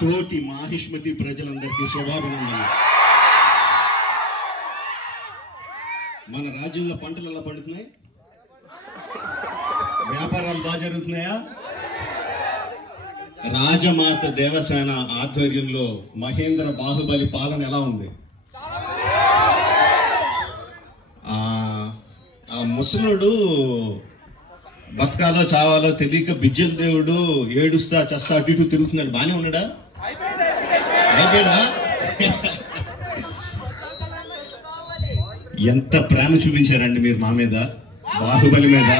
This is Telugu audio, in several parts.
తోటి మాహిష్మతి ప్రజలందరికీ శుభాభినందనలు. మన రాజ్యంలో పంటలు ఎలా పండుతున్నాయి? వ్యాపారాలు బాగా జరుగుతున్నాయా? రాజమాత దేవసేన ఆధ్వర్యంలో మహేంద్ర బాహుబలి పాలన ఎలా ఉంది? ఆ ముసలుడు బతకాలో చావాలో తెలియక బిజ్జల దేవుడు ఏడుస్తా చస్తా అటు ఇటు తిరుగుతున్నాడు. బానే ఉన్నాడా? అయిపోయాడా? ఎంత ప్రేమ చూపించారండి మీరు మా మీద, బాహుబలి మీద.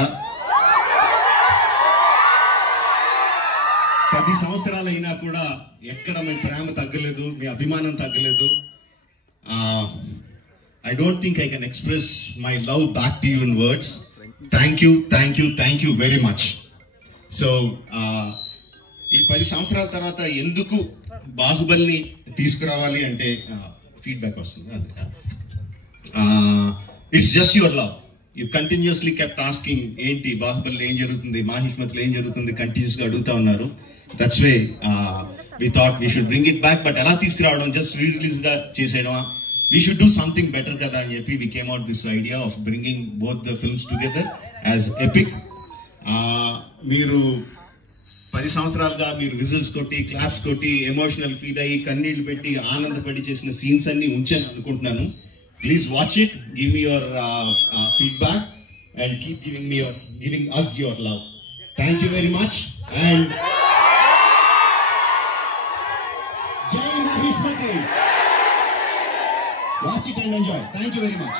10 సంవత్సరాలు అయినా కూడా ఎక్కడ మీ ప్రేమ తగ్గలేదు, మీ అభిమానం తగ్గలేదు. I don't think I can express my love back to you in words. Thank you very much. So ఈ 10 సంవత్సరాల తర్వాత ఎందుకు బాహుబలిని తీసుకురావాలి అంటే ఫీడ్బ్యాక్ వస్తుంది. It's just your love. You continuously kept asking ఏంటి బాహుబలిలో ఏం జరుగుతుంది, మాహిష్మతిలో ఏం జరుగుతుంది, కంటిన్యూస్ గా అడుగుతా ఉన్నారు. That's way we thought we should bring it back. But ఎలా తీసుకురావడం, జస్ట్ రిలీజ్ గా చేసేయడమా? We should do something better kada ani cheppi we came out this idea of bringing both the films together as epic. Meeru 10 సంవత్సరాలుగా మీరు విజిల్స్ కొట్టి క్లాప్స్ కొట్టి ఎమోషనల్ ఫీల్ అయ్యి కన్నీళ్లు పెట్టి ఆనందపడి చేసిన సీన్స్ అన్ని ఉంచాను అనుకుంటున్నాను. Please watch it, give me your feedback and keep giving us your love. Thank you very much and Jai Mahishmati. Watch it and enjoy. Thank you very much.